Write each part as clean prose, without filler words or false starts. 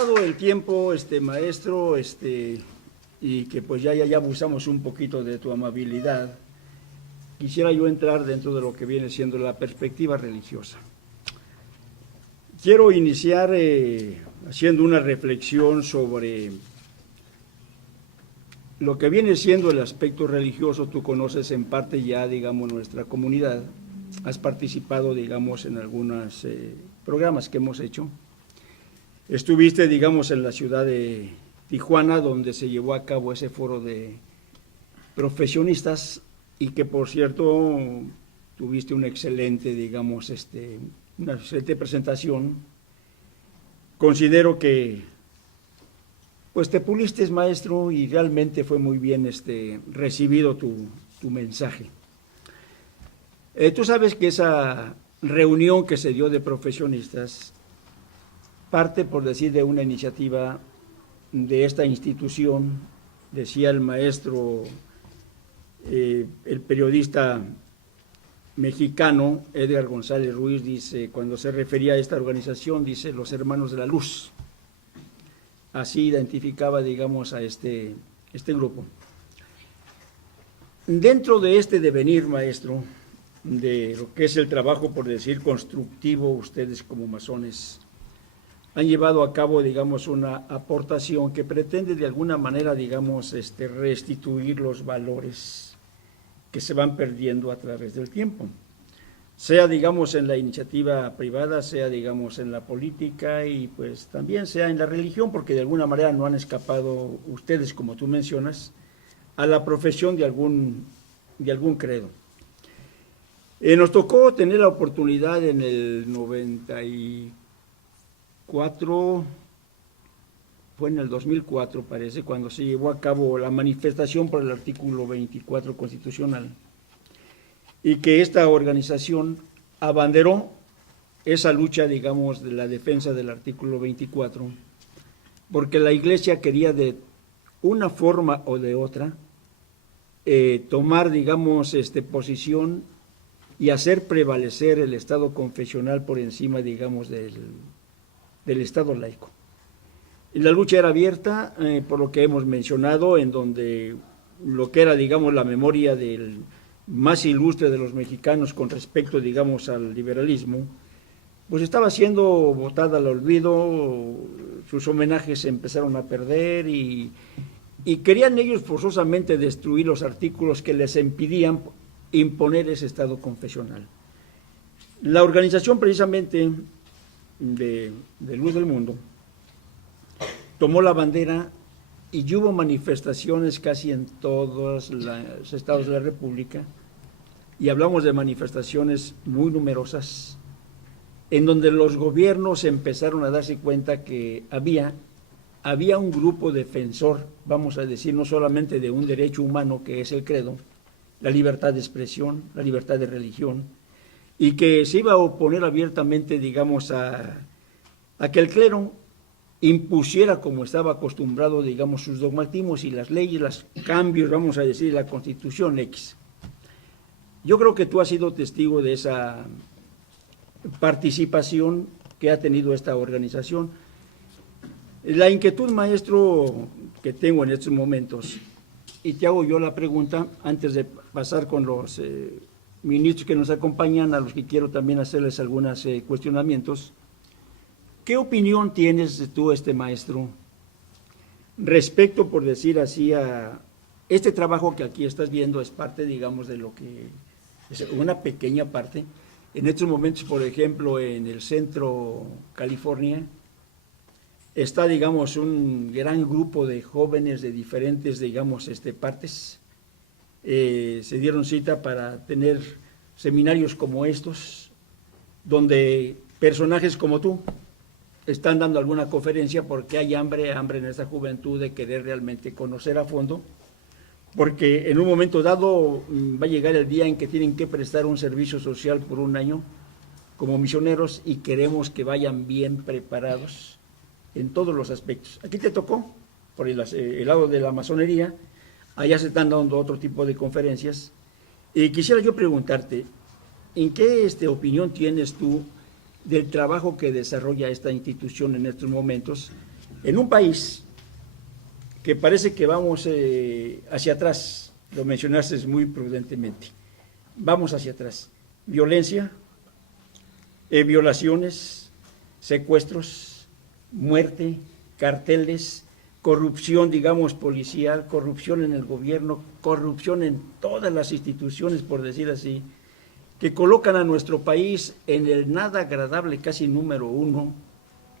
dado el tiempo, maestro, y que pues ya abusamos un poquito de tu amabilidad, quisiera yo entrar dentro de lo que viene siendo la perspectiva religiosa. Quiero iniciar haciendo una reflexión sobre lo que viene siendo el aspecto religioso. Tú conoces en parte ya, digamos, nuestra comunidad. Has participado, digamos, en algunos programas que hemos hecho. Estuviste, digamos, en la ciudad de Tijuana, donde se llevó a cabo ese foro de profesionistas y que, por cierto, tuviste una excelente, digamos, una excelente presentación. Considero que pues te puliste, maestro, y realmente fue muy bien recibido tu mensaje. Tú sabes que esa reunión que se dio de profesionistas parte, por decir, de una iniciativa de esta institución. Decía el maestro, el periodista mexicano Edgar González Ruiz, dice, cuando se refería a esta organización, dice, los hermanos de la luz. Así identificaba, digamos, a este grupo. Dentro de este devenir, maestro, de lo que es el trabajo, por decir, constructivo, ustedes como masones han llevado a cabo, digamos, una aportación que pretende de alguna manera, digamos, restituir los valores que se van perdiendo a través del tiempo, sea, digamos, en la iniciativa privada, sea, digamos, en la política y pues también sea en la religión, porque de alguna manera no han escapado ustedes, como tú mencionas, a la profesión de algún credo. Nos tocó tener la oportunidad en el 94, fue en el 2004 parece, cuando se llevó a cabo la manifestación por el artículo 24 constitucional, y que esta organización abanderó esa lucha, digamos, de la defensa del artículo 24, porque la Iglesia quería de una forma o de otra tomar, digamos, posición y hacer prevalecer el Estado confesional por encima, digamos, del Estado laico. Y la lucha era abierta, por lo que hemos mencionado, en donde lo que era, digamos, la memoria del más ilustre de los mexicanos con respecto, digamos, al liberalismo, pues estaba siendo botada al olvido, sus homenajes se empezaron a perder y querían ellos forzosamente destruir los artículos que les impidían imponer ese Estado confesional. La organización precisamente de Luz del Mundo tomó la bandera y hubo manifestaciones casi en todos los estados de la República, y hablamos de manifestaciones muy numerosas, en donde los gobiernos empezaron a darse cuenta que había un grupo defensor, vamos a decir, no solamente de un derecho humano que es el credo, la libertad de expresión, la libertad de religión, y que se iba a oponer abiertamente, digamos, a que el clero impusiera, como estaba acostumbrado, digamos, sus dogmatismos y las leyes, los cambios, vamos a decir, la Constitución X. Yo creo que tú has sido testigo de esa participación que ha tenido esta organización. La inquietud, maestro, que tengo en estos momentos, y te hago yo la pregunta antes de pasar con los ministros que nos acompañan, a los que quiero también hacerles algunos cuestionamientos. ¿Qué opinión tienes tú, maestro, respecto, por decir así, a este trabajo que aquí estás viendo? Es parte, digamos, de lo que es una pequeña parte. En estos momentos, por ejemplo, en el centro California, está, digamos, un gran grupo de jóvenes de diferentes, digamos, partes. Se dieron cita para tener seminarios como estos, donde personajes como tú están dando alguna conferencia, porque hay hambre en esta juventud de querer realmente conocer a fondo, porque en un momento dado va a llegar el día en que tienen que prestar un servicio social por un año como misioneros, y queremos que vayan bien preparados en todos los aspectos. Aquí te tocó por el lado de la masonería, allá se están dando otro tipo de conferencias, y quisiera yo preguntarte, ¿en qué opinión tienes tú del trabajo que desarrolla esta institución en estos momentos, En un país que parece que vamos hacia atrás, lo mencionaste muy prudentemente, vamos hacia atrás. Violencia, violaciones, secuestros, muerte, carteles, corrupción, digamos, policial, corrupción en el gobierno, corrupción en todas las instituciones, por decir así, que colocan a nuestro país en el nada agradable, casi número 1,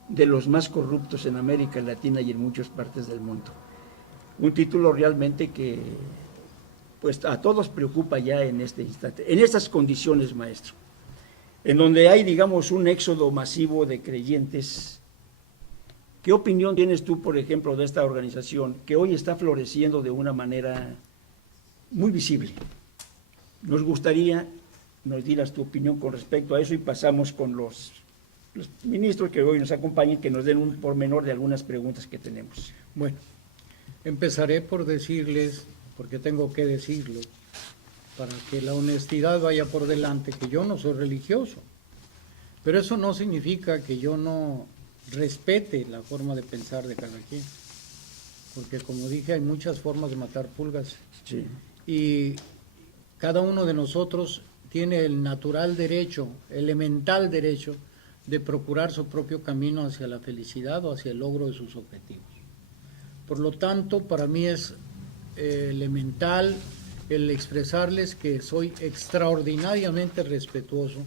de los más corruptos en América Latina y en muchas partes del mundo. Un título realmente que pues a todos preocupa ya en este instante, en estas condiciones, maestro, en donde hay, digamos, un éxodo masivo de creyentes. ¿Qué opinión tienes tú, por ejemplo, de esta organización que hoy está floreciendo de una manera muy visible? Nos gustaría nos dieras tu opinión con respecto a eso y pasamos con los ministros que hoy nos acompañan, que nos den un pormenor de algunas preguntas que tenemos. Bueno, empezaré por decirles, porque tengo que decirlo, para que la honestidad vaya por delante, que yo no soy religioso, pero eso no significa que yo no respete la forma de pensar de cada quien, porque como dije, hay muchas formas de matar pulgas, sí, y cada uno de nosotros tiene el natural derecho, elemental derecho, de procurar su propio camino hacia la felicidad o hacia el logro de sus objetivos. Por lo tanto, para mí es elemental el expresarles que soy extraordinariamente respetuoso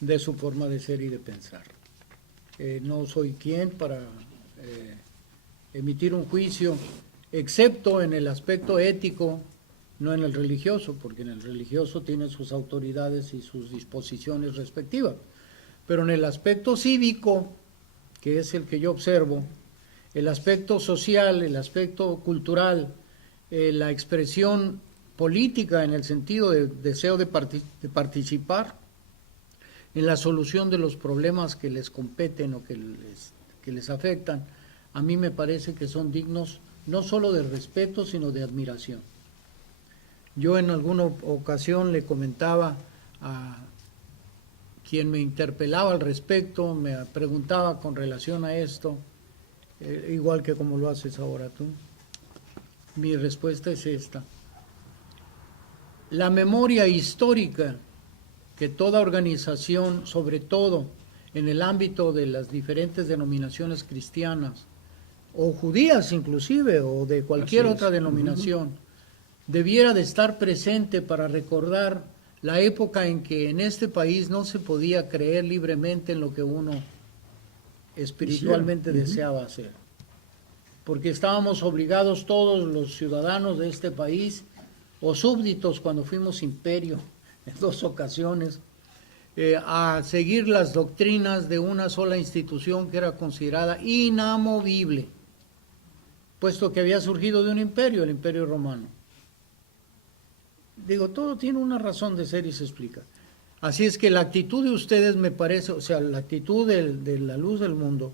de su forma de ser y de pensar. No soy quien para emitir un juicio, excepto en el aspecto ético, no en el religioso, porque en el religioso tiene sus autoridades y sus disposiciones respectivas. Pero en el aspecto cívico, que es el que yo observo, el aspecto social, el aspecto cultural, la expresión política en el sentido de deseo de participar en la solución de los problemas que les competen o que les afectan, a mí me parece que son dignos no solo de respeto, sino de admiración. Yo en alguna ocasión le comentaba a quien me interpelaba al respecto, me preguntaba con relación a esto, igual que como lo haces ahora tú. Mi respuesta es esta. La memoria histórica que toda organización, sobre todo en el ámbito de las diferentes denominaciones cristianas, o judías inclusive, o de cualquier otra denominación, debiera de estar presente para recordar la época en que en este país no se podía creer libremente en lo que uno espiritualmente deseaba hacer. Porque estábamos obligados todos los ciudadanos de este país, o súbditos cuando fuimos imperio en 2 ocasiones, a seguir las doctrinas de una sola institución que era considerada inamovible, puesto que había surgido de un imperio, el Imperio Romano. Digo, todo tiene una razón de ser y se explica. Así es que la actitud de ustedes me parece, o sea, la actitud de la luz del mundo,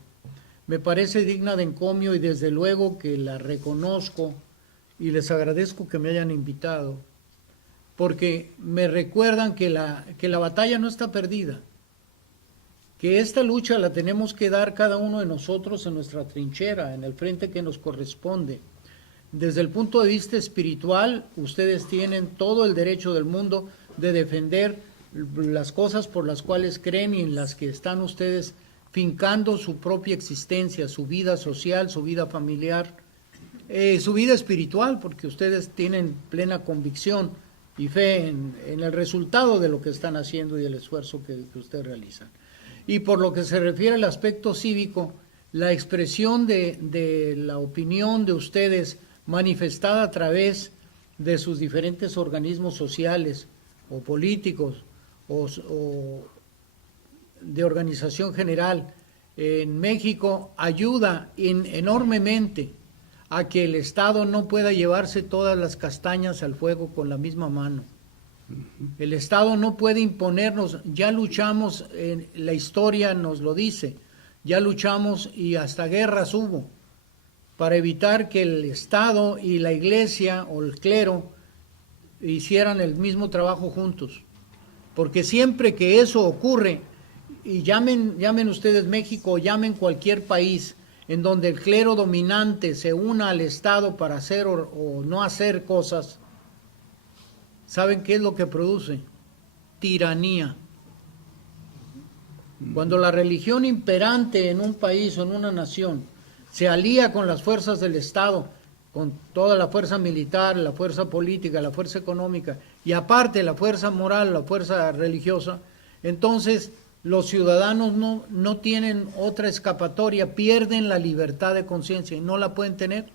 me parece digna de encomio y desde luego que la reconozco y les agradezco que me hayan invitado, porque me recuerdan que la batalla no está perdida, que esta lucha la tenemos que dar cada uno de nosotros en nuestra trinchera, en el frente que nos corresponde. Desde el punto de vista espiritual, ustedes tienen todo el derecho del mundo de defender las cosas por las cuales creen y en las que están ustedes fincando su propia existencia, su vida social, su vida familiar, su vida espiritual, porque ustedes tienen plena convicción y fe en el resultado de lo que están haciendo y el esfuerzo que ustedes realizan. Y por lo que se refiere al aspecto cívico, la expresión de la opinión de ustedes manifestada a través de sus diferentes organismos sociales o políticos o de organización general en México ayuda enormemente a que el Estado no pueda llevarse todas las castañas al fuego con la misma mano. El Estado no puede imponernos, ya luchamos, la historia nos lo dice, ya luchamos y hasta guerras hubo para evitar que el Estado y la Iglesia o el clero hicieran el mismo trabajo juntos. Porque siempre que eso ocurre, y llamen ustedes México, llamen cualquier país en donde el clero dominante se una al Estado para hacer o no hacer cosas, ¿saben qué es lo que produce? Tiranía. Cuando la religión imperante en un país o en una nación se alía con las fuerzas del Estado, con toda la fuerza militar, la fuerza política, la fuerza económica y aparte la fuerza moral, la fuerza religiosa, entonces los ciudadanos no tienen otra escapatoria, pierden la libertad de conciencia y no la pueden tener.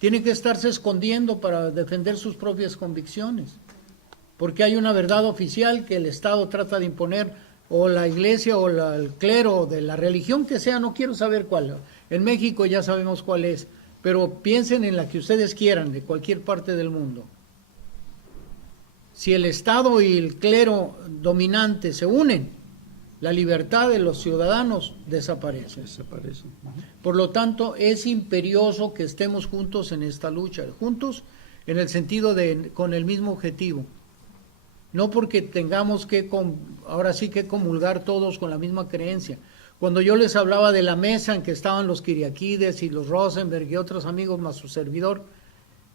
Tienen que estarse escondiendo para defender sus propias convicciones, porque hay una verdad oficial que el Estado trata de imponer, o la iglesia o el clero de la religión que sea, no quiero saber cuál. En México ya sabemos cuál es, pero piensen en la que ustedes quieran, de cualquier parte del mundo. Si el Estado y el clero dominante se unen, la libertad de los ciudadanos desaparece. Por lo tanto, es imperioso que estemos juntos en esta lucha, juntos en el sentido de con el mismo objetivo. No porque tengamos que, ahora sí que comulgar todos con la misma creencia. Cuando yo les hablaba de la mesa en que estaban los Kiriakides y los Rosenberg y otros amigos más su servidor,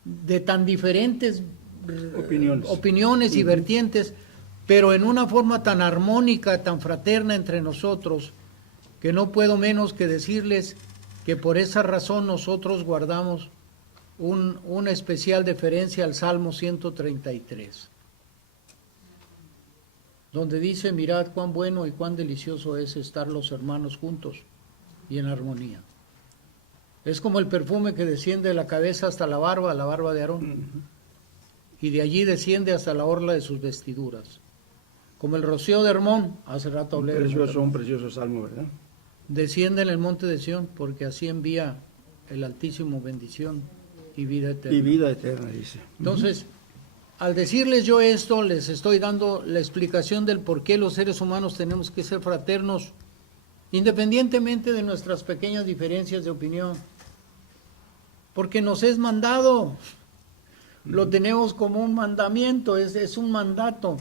de tan diferentes opiniones y vertientes, pero en una forma tan armónica, tan fraterna entre nosotros, que no puedo menos que decirles que por esa razón nosotros guardamos una especial deferencia al Salmo 133, donde dice: mirad cuán bueno y cuán delicioso es estar los hermanos juntos y en armonía. Es como el perfume que desciende de la cabeza hasta la barba de Aarón, y de allí desciende hasta la orla de sus vestiduras. Como el rocío de Hermón, hace rato hablé. Un precioso salmo, ¿verdad? Desciende en el monte de Sión, porque así envía el Altísimo bendición y vida eterna. Y vida eterna, dice. Entonces, al decirles yo esto, les estoy dando la explicación del por qué los seres humanos tenemos que ser fraternos, independientemente de nuestras pequeñas diferencias de opinión. Porque nos es mandado, lo tenemos como un mandamiento, es un mandato.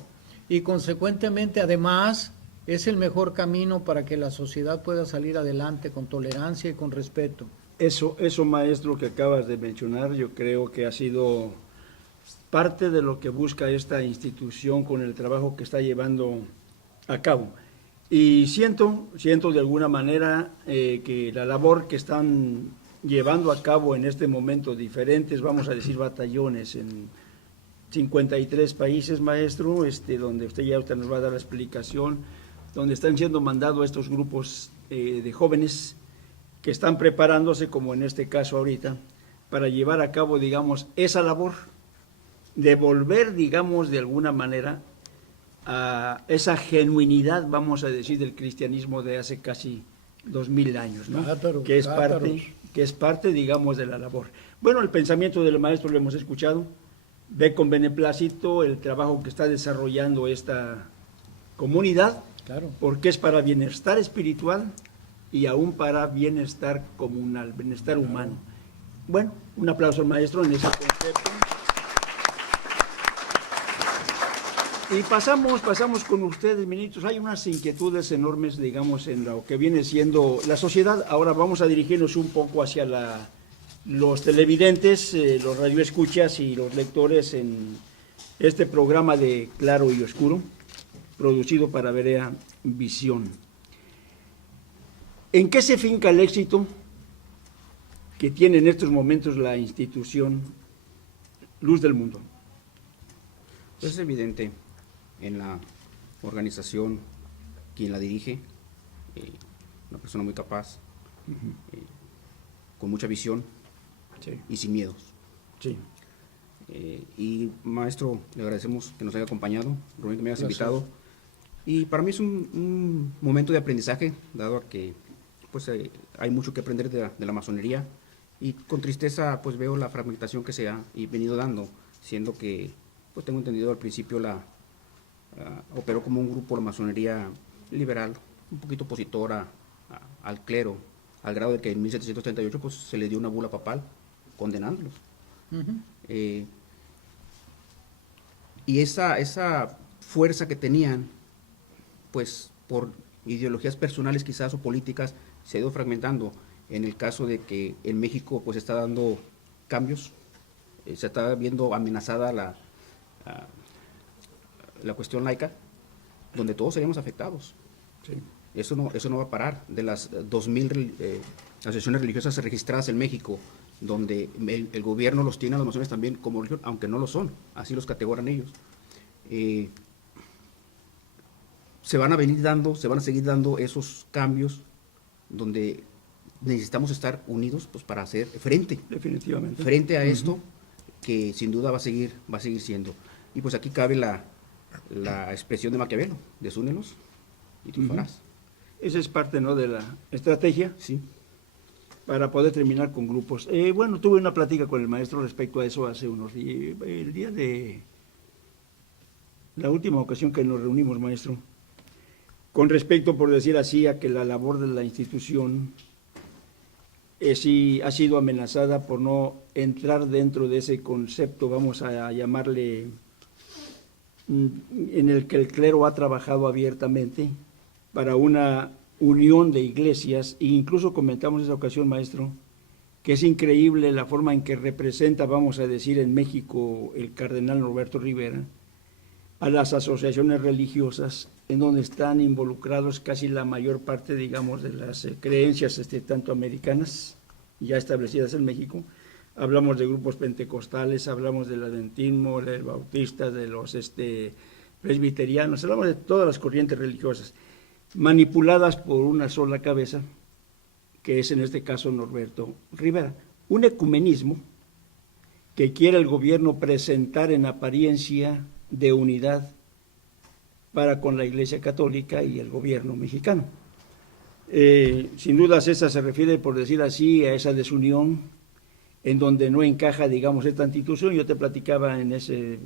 Y consecuentemente, además, es el mejor camino para que la sociedad pueda salir adelante con tolerancia y con respeto. Eso, maestro, que acabas de mencionar, yo creo que ha sido parte de lo que busca esta institución con el trabajo que está llevando a cabo. Y siento de alguna manera que la labor que están llevando a cabo en este momento diferentes, vamos a decir, batallones en 53 países, maestro, donde usted nos va a dar la explicación, donde están siendo mandados estos grupos de jóvenes que están preparándose, como en este caso ahorita, para llevar a cabo, digamos, esa labor de volver, digamos, de alguna manera a esa genuinidad, vamos a decir, del cristianismo de hace casi 2000 años, ¿no? Que es parte, digamos, de la labor. Bueno, el pensamiento del maestro lo hemos escuchado. Ve con beneplácito el trabajo que está desarrollando esta comunidad, claro, porque es para bienestar espiritual y aún para bienestar comunal, bienestar humano. Bueno, un aplauso al maestro en ese concepto. Y pasamos con ustedes, ministros. Hay unas inquietudes enormes, digamos, en lo que viene siendo la sociedad. Ahora vamos a dirigirnos un poco hacia los televidentes, los radioescuchas y los lectores en este programa de Claro y Oscuro, producido para Berea Visión. ¿En qué se finca el éxito que tiene en estos momentos la institución Luz del Mundo? Es evidente en la organización, quien la dirige, una persona muy capaz, con mucha visión, sí, y sin miedos. Sí. Y maestro, le agradecemos que nos haya acompañado, Rubén, que me hayas invitado. Y para mí es un momento de aprendizaje, dado a que pues, hay mucho que aprender de la masonería, y con tristeza pues veo la fragmentación que se ha venido dando, siendo que pues tengo entendido al principio operó como un grupo la masonería liberal, un poquito opositora al clero, al grado de que en 1738 pues se le dio una bula papal condenándolos. Y esa fuerza que tenían, pues por ideologías personales quizás o políticas, se ha ido fragmentando. en el caso de que en México pues está dando cambios, se está viendo amenazada la cuestión laica, donde todos seríamos afectados. Sí. Eso no va a parar. De las 2.000 asociaciones religiosas registradas en México, donde el gobierno los tiene a las masones también como religión, aunque no lo son, así los categorizan ellos. Se van a seguir dando esos cambios donde necesitamos estar unidos pues para hacer Definitivamente. frente a esto que sin duda va a seguir siendo. Y pues aquí cabe la expresión de Maquiavelo: desúnelos y triunfarás. Esa es parte, ¿no?, de la estrategia Sí. para poder terminar con grupos. Bueno, tuve una plática con el maestro respecto a eso hace unos días, el día de la última ocasión que nos reunimos, maestro, con respecto, por decir así, a que la labor de la institución sí ha sido amenazada por no entrar dentro de ese concepto, vamos a llamarle, en el que el clero ha trabajado abiertamente para una unión de iglesias, e incluso comentamos esa ocasión, maestro, que es increíble la forma en que representa, vamos a decir, en México el cardenal Roberto Rivera, a las asociaciones religiosas, en donde están involucrados casi la mayor parte, digamos, de las creencias tanto americanas, ya establecidas en México. Hablamos de grupos pentecostales, hablamos del adventismo, del bautista, de los presbiterianos, hablamos de todas las corrientes religiosas, manipuladas por una sola cabeza, que es en este caso Norberto Rivera. Un ecumenismo que quiere el gobierno presentar en apariencia de unidad para con la Iglesia Católica y el gobierno mexicano. Sin dudas esa se refiere, por decir así, a esa desunión en donde no encaja, digamos, esta institución. Yo te platicaba en ese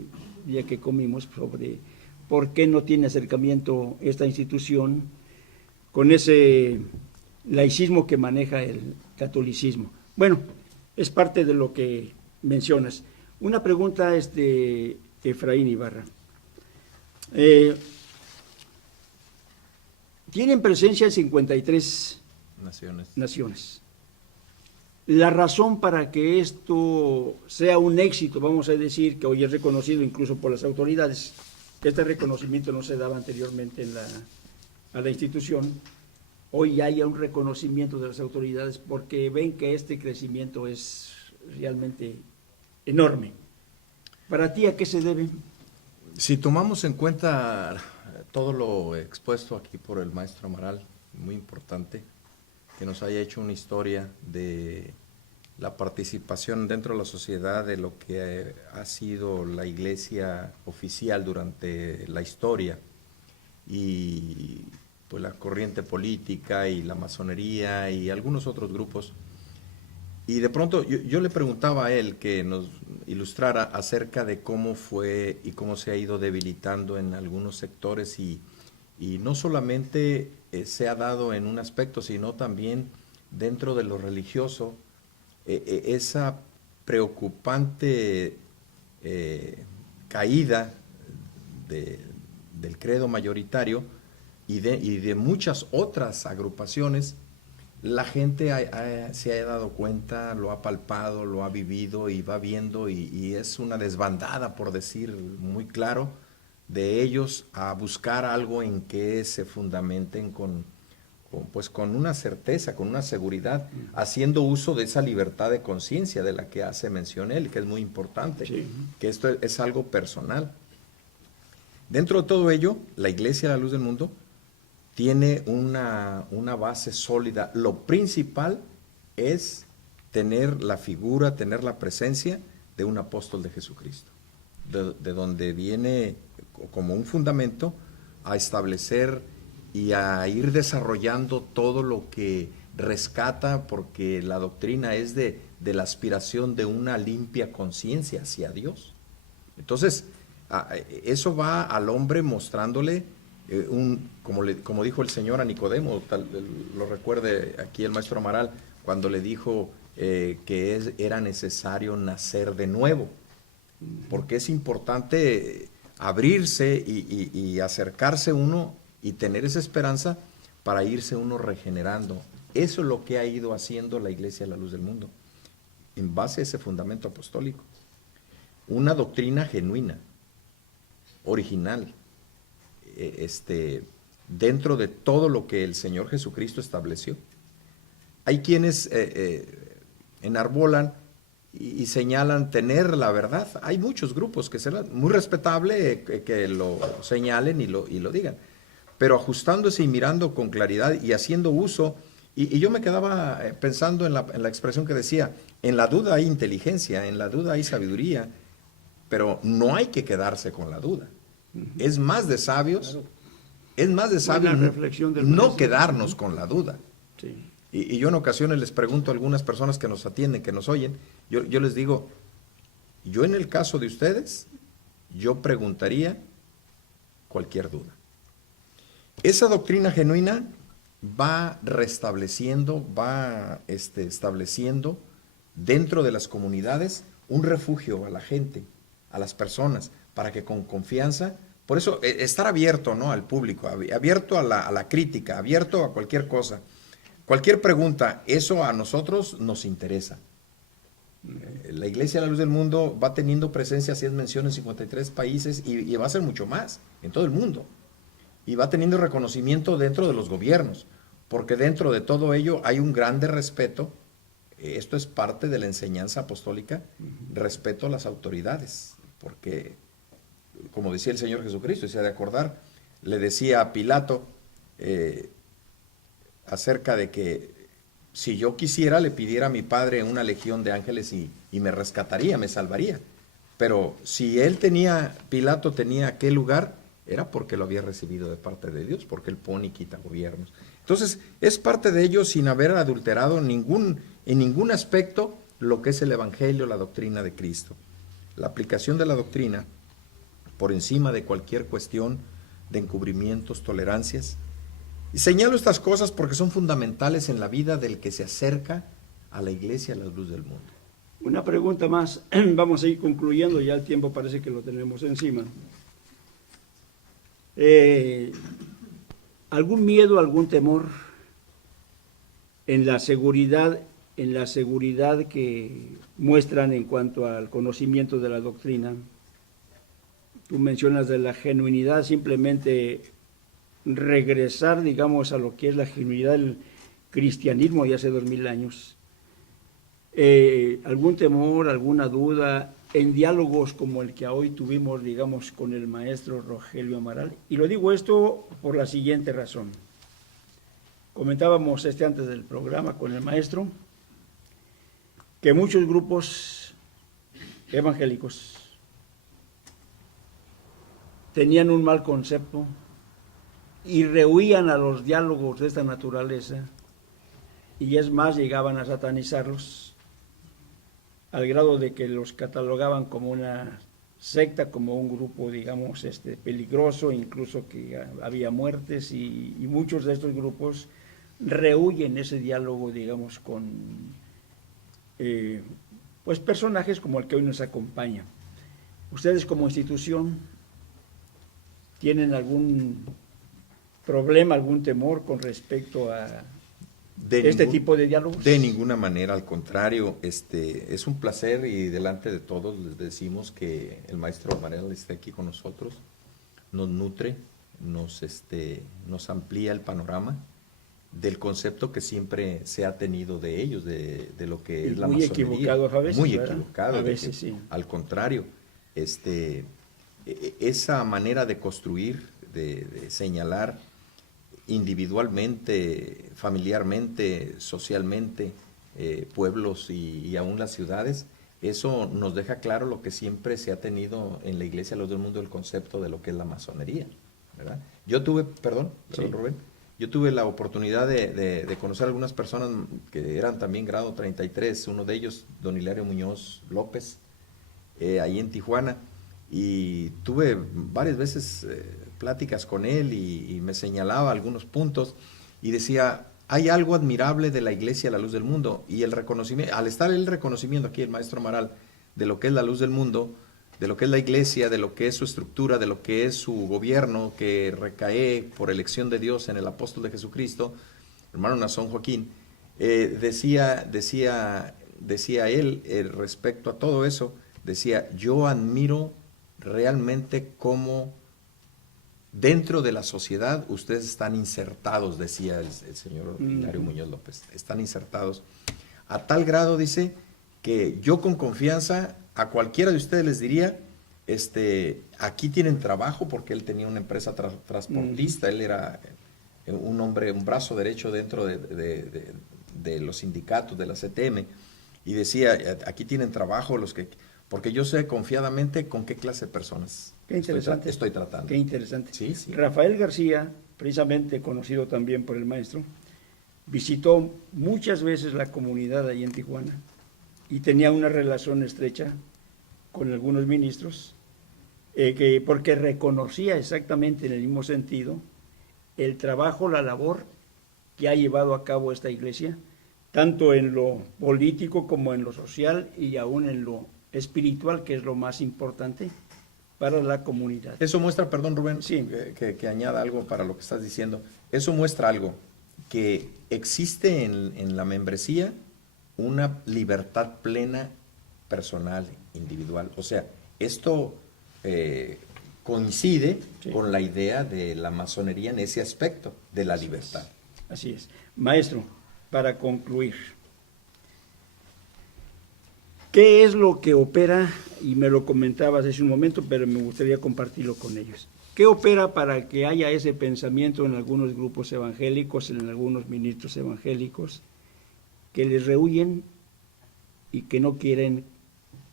día que comimos sobre por qué no tiene acercamiento esta institución con ese laicismo que maneja el catolicismo. Bueno, es parte de lo que mencionas. Una pregunta, Efraín Ibarra. Tienen presencia en 53 naciones. La razón para que esto sea un éxito, vamos a decir, que hoy es reconocido incluso por las autoridades, que este reconocimiento no se daba anteriormente a la institución, hoy haya un reconocimiento de las autoridades porque ven que este crecimiento es realmente enorme. ¿Para ti a qué se debe? Si tomamos en cuenta todo lo expuesto aquí por el maestro Amaral, muy importante que nos haya hecho una historia de la participación dentro de la sociedad de lo que ha sido la iglesia oficial durante la historia y pues la corriente política y la masonería y algunos otros grupos. Y de pronto yo le preguntaba a él que nos ilustrara acerca de cómo fue y cómo se ha ido debilitando en algunos sectores y no solamente se ha dado en un aspecto, sino también dentro de lo religioso, esa preocupante caída del credo mayoritario y de muchas otras agrupaciones. La gente se ha dado cuenta, lo ha palpado, lo ha vivido y va viendo y es una desbandada, por decir muy claro, de ellos a buscar algo en que se fundamenten con una certeza, con una seguridad, haciendo uso de esa libertad de conciencia de la que hace mención él, que es muy importante, sí, que esto es algo personal. Dentro de todo ello, la Iglesia de la Luz del Mundo tiene una base sólida. Lo principal es tener la figura, tener la presencia de un apóstol de Jesucristo, de donde viene como un fundamento a establecer y a ir desarrollando todo lo que rescata, porque la doctrina es de la aspiración de una limpia conciencia hacia Dios. Entonces, eso va al hombre mostrándole como dijo el Señor a Nicodemo, lo recuerde aquí el maestro Amaral, cuando le dijo que era necesario nacer de nuevo, porque es importante abrirse y acercarse uno y tener esa esperanza para irse uno regenerando Eso es lo que ha ido haciendo la Iglesia de la Luz del Mundo, en base a ese fundamento apostólico. Una doctrina genuina, original, dentro de todo lo que el Señor Jesucristo estableció. Hay quienes enarbolan y señalan tener la verdad. Hay muchos grupos que serán muy respetable que lo señalen y lo digan, pero ajustándose y mirando con claridad y haciendo uso. Y yo me quedaba pensando en la expresión que decía, en la duda hay inteligencia, en la duda hay sabiduría, pero no hay que quedarse con la duda. Es más de sabios, Claro. es más de sabios Buena reflexión del no maestro. quedarnos con la duda. Sí. Y yo en ocasiones les pregunto a algunas personas que nos atienden, que nos oyen, yo les digo, yo en el caso de ustedes, yo preguntaría cualquier duda. Esa doctrina genuina va restableciendo, va estableciendo dentro de las comunidades un refugio a la gente, a las personas, para que con confianza, por eso estar abierto, ¿no?, al público, abierto a la crítica, abierto a cualquier cosa. Cualquier pregunta, eso a nosotros nos interesa. La Iglesia de la Luz del Mundo va teniendo presencia, así es mención, en 53 países y va a ser mucho más en todo el mundo. Y va teniendo reconocimiento dentro de los gobiernos, porque dentro de todo ello hay un grande respeto. Esto es parte de la enseñanza apostólica, respeto a las autoridades, porque, como decía el Señor Jesucristo, y se ha de acordar, le decía a Pilato, acerca de que si yo quisiera le pidiera a mi padre una legión de ángeles y me rescataría, me salvaría. Pero si Pilato tenía aquel lugar, era porque lo había recibido de parte de Dios, porque él pone y quita gobiernos. Entonces, es parte de ello sin haber adulterado en ningún aspecto lo que es el Evangelio, la doctrina de Cristo. La aplicación de la doctrina, por encima de cualquier cuestión de encubrimientos, tolerancias. Y señalo estas cosas porque son fundamentales en la vida del que se acerca a la Iglesia a la Luz del Mundo. Una pregunta más, vamos a ir concluyendo, ya el tiempo parece que lo tenemos encima. ¿Algún miedo, algún temor en la seguridad que muestran en cuanto al conocimiento de la doctrina? Tú mencionas de la genuinidad, simplemente regresar, digamos, a lo que es la genuinidad del cristianismo de hace 2000 años. ¿Algún temor, alguna duda en diálogos como el que hoy tuvimos, digamos, con el maestro Rogelio Amaral? Y lo digo esto por la siguiente razón. Comentábamos antes del programa con el maestro que muchos grupos evangélicos tenían un mal concepto y rehuían a los diálogos de esta naturaleza, y es más, llegaban a satanizarlos al grado de que los catalogaban como una secta, como un grupo, digamos, peligroso, incluso que había muertes, y muchos de estos grupos rehuyen ese diálogo, digamos, con pues personajes como el que hoy nos acompaña. ¿Ustedes como institución tienen algún problema, algún temor con respecto a tipo de diálogos? De ninguna manera, al contrario, es un placer y delante de todos les decimos que el maestro Amaral esté aquí con nosotros, nos nutre, nos amplía el panorama del concepto que siempre se ha tenido de ellos, de lo que es la muy masonería. Equivocado a veces, muy ¿verdad? equivocado. A veces sí. Al contrario, esa manera de construir, de señalar individualmente, familiarmente, socialmente, pueblos y aún las ciudades, eso nos deja claro lo que siempre se ha tenido en la Iglesia de la Luz del Mundo, el concepto de lo que es la masonería, ¿verdad? Yo tuve, perdón, Rubén, yo tuve la oportunidad de conocer a algunas personas que eran también grado 33, uno de ellos, don Hilario Muñoz López, ahí en Tijuana, y tuve varias veces pláticas con él y me señalaba algunos puntos y decía, hay algo admirable de la Iglesia a la Luz del Mundo, y el reconocimiento, al estar el reconocimiento aquí el maestro Amaral de lo que es la Luz del Mundo, de lo que es la Iglesia, de lo que es su estructura, de lo que es su gobierno que recae por elección de Dios en el apóstol de Jesucristo, hermano Nazón Joaquín, decía él respecto a todo eso, decía, yo admiro realmente cómo dentro de la sociedad ustedes están insertados, decía el señor Hilario Muñoz López, están insertados a tal grado, dice, que yo con confianza a cualquiera de ustedes les diría, aquí tienen trabajo, porque él tenía una empresa transportista, él era un hombre, un brazo derecho dentro de los sindicatos, de la CTM, y decía, aquí tienen trabajo porque yo sé confiadamente con qué clase de personas estoy tratando. Qué interesante. Sí, sí. Rafael García, precisamente conocido también por el maestro, visitó muchas veces la comunidad ahí en Tijuana y tenía una relación estrecha con algunos ministros, porque reconocía exactamente en el mismo sentido el trabajo, la labor que ha llevado a cabo esta iglesia, tanto en lo político como en lo social y aún en lo espiritual, que es lo más importante para la comunidad. Eso muestra, perdón Rubén, Sí. que añada algo para lo que estás diciendo, eso muestra algo, que existe en la membresía una libertad plena personal, individual. O sea, esto coincide Sí. con la idea de la masonería en ese aspecto, de la libertad. Así es. Maestro, para concluir, ¿qué es lo que opera? Y me lo comentabas hace un momento, pero me gustaría compartirlo con ellos. ¿Qué opera para que haya ese pensamiento en algunos grupos evangélicos, en algunos ministros evangélicos, que les rehuyen y que no quieren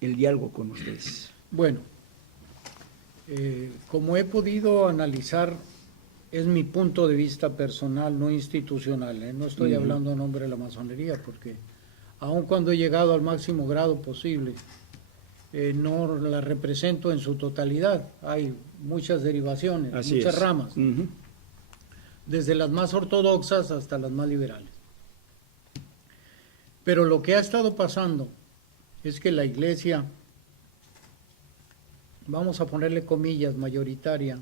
el diálogo con ustedes? Bueno, como he podido analizar, es mi punto de vista personal, no institucional, no estoy hablando en nombre de la masonería, porque aun cuando he llegado al máximo grado posible, no la represento en su totalidad. Hay muchas derivaciones, Así muchas es. ramas, desde las más ortodoxas hasta las más liberales. Pero lo que ha estado pasando es que la iglesia, vamos a ponerle comillas, mayoritaria,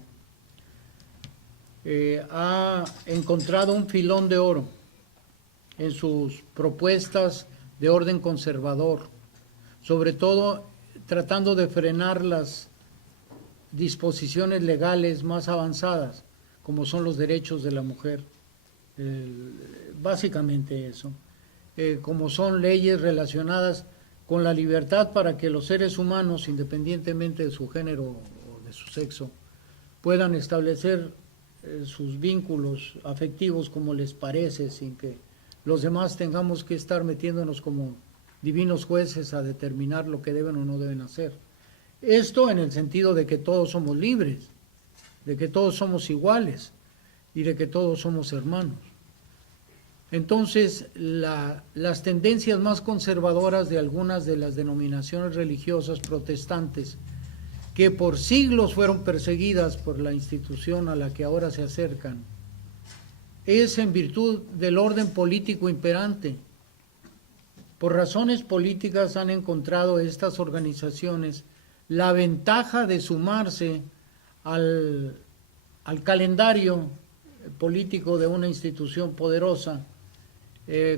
ha encontrado un filón de oro en sus propuestas de orden conservador, sobre todo tratando de frenar las disposiciones legales más avanzadas, como son los derechos de la mujer, básicamente eso, como son leyes relacionadas con la libertad para que los seres humanos, independientemente de su género o de su sexo, puedan establecer sus vínculos afectivos como les parece, sin que los demás tengamos que estar metiéndonos como divinos jueces a determinar lo que deben o no deben hacer. Esto en el sentido de que todos somos libres, de que todos somos iguales y de que todos somos hermanos. Entonces, las tendencias más conservadoras de algunas de las denominaciones religiosas protestantes, que por siglos fueron perseguidas por la institución a la que ahora se acercan, es en virtud del orden político imperante. Por razones políticas han encontrado estas organizaciones la ventaja de sumarse al calendario político de una institución poderosa,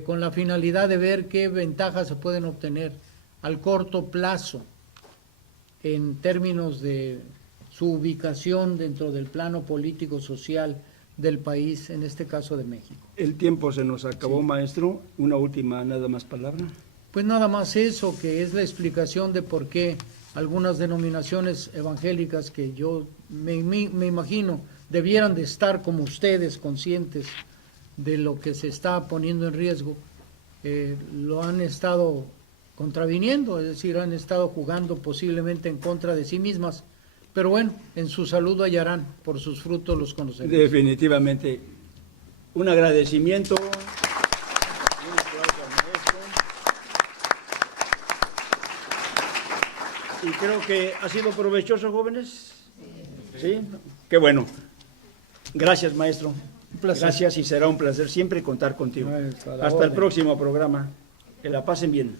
con la finalidad de ver qué ventajas se pueden obtener al corto plazo en términos de su ubicación dentro del plano político-social del país, en este caso de México. El tiempo se nos acabó, Sí. maestro. Una última, nada más palabra. Pues nada más eso, que es la explicación de por qué algunas denominaciones evangélicas que yo me imagino debieran de estar como ustedes conscientes de lo que se está poniendo en riesgo, lo han estado contraviniendo, es decir, han estado jugando posiblemente en contra de sí mismas, pero bueno, en su salud hallarán, por sus frutos los conocerán. Definitivamente. Un agradecimiento. Un aplauso al maestro. Y creo que ha sido provechoso, jóvenes. Sí, qué bueno. Gracias, maestro. Un placer. Gracias y será un placer siempre contar contigo. Maestro, a la Hasta el orden. próximo programa. Que la pasen bien.